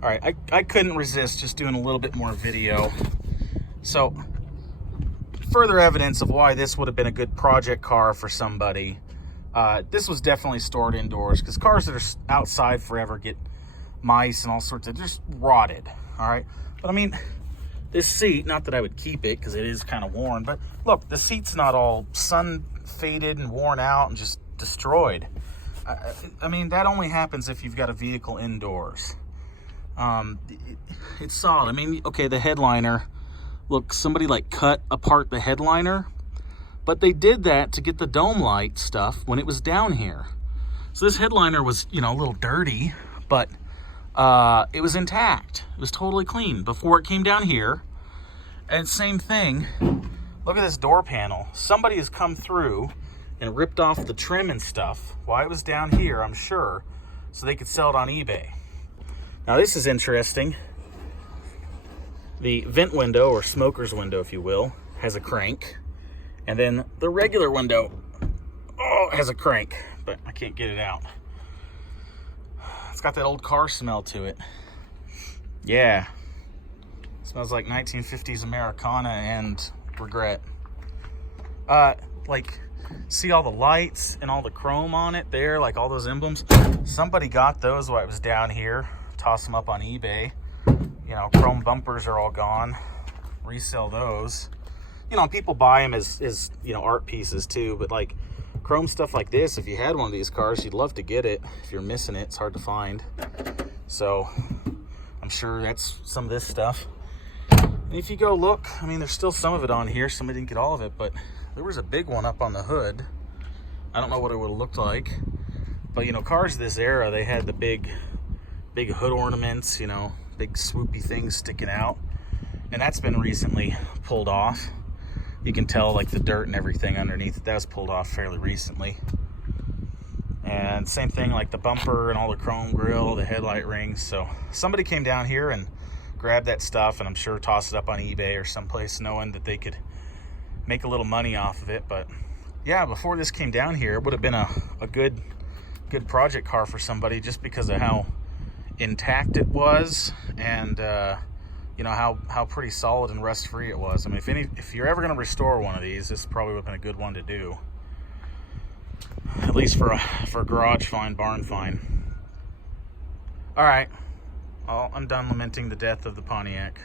All right, I couldn't resist just doing a little bit more video. So, further evidence of why this would have been a good project car for somebody. This was definitely stored indoors, because cars that are outside forever get mice and all sorts of, just rotted, all right? But I mean, this seat, not that I would keep it because it is kind of worn, but look, the seat's not all sun faded and worn out and just destroyed. I mean, that only happens if you've got a vehicle indoors. It's solid. I mean, okay, the headliner, look, somebody like cut apart the headliner, but they did that to get the dome light stuff when it was down here. So this headliner was, you know, a little dirty, but it was intact. It was totally clean before it came down here. And same thing, look at this door panel. Somebody has come through and ripped off the trim and stuff while it was down here, I'm sure, so they could sell it on eBay. Now this is interesting. The vent window, or smoker's window if you will, has a crank. And then the regular window, has a crank, but I can't get it out. It's got that old car smell to it. Yeah. Smells like 1950s Americana and regret. Like, see all the lights and all the chrome on it there, like all those emblems? Somebody got those while it was down here. Toss them up on eBay. You know, chrome bumpers are all gone. Resell those. You know, people buy them as you know, art pieces too, but like chrome stuff like this, if you had one of these cars, you'd love to get it. If you're missing it, it's hard to find. So I'm sure that's some of this stuff. And if you go look, I mean, there's still some of it on here. Somebody didn't get all of it, but there was a big one up on the hood. I don't know what it would have looked like, but you know, cars of this era, they had the big hood ornaments, you know, big swoopy things sticking out, and that's been recently pulled off. You can tell like the dirt and everything underneath it, that was pulled off fairly recently. And same thing, like the bumper and all the chrome grille, the headlight rings. So somebody came down here and grabbed that stuff, and I'm sure tossed it up on eBay or someplace, knowing that they could make a little money off of it. But yeah, before this came down here, it would have been a good project car for somebody, just because of how intact it was, and you know, how pretty solid and rust free it was. I mean, if you're ever going to restore one of these, this probably would have been a good one to do, at least for a garage find, barn find. All right, well, I'm done lamenting the death of the Pontiac.